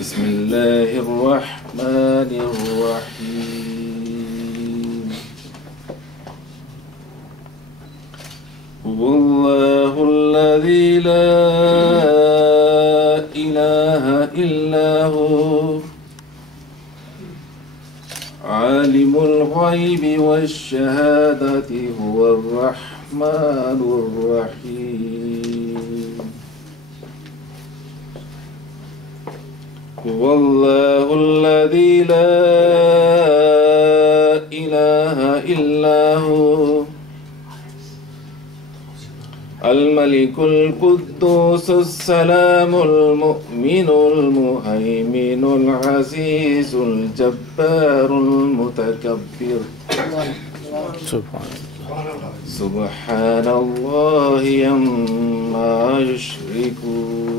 بسم الله الرحمن الرحيم. هو الله الذي لا إله إلا هو عالم الغيب والشهادة هو الرحمن الرحيم. هو الله الذي لا إله إلا هو الملك القدوس السلام المؤمن المهيمن العزيز الجبار المتكبر. سبحان الله عما يشركون.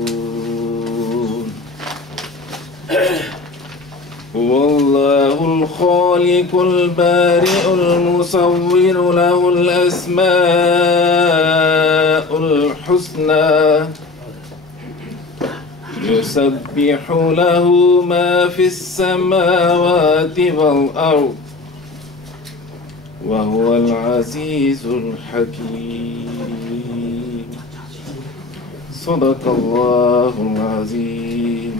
هو الله الخالق البارئ المصور له الأسماء الحسنى يسبح له ما في السماوات والأرض وهو العزيز الحكيم. صدق الله العظيم.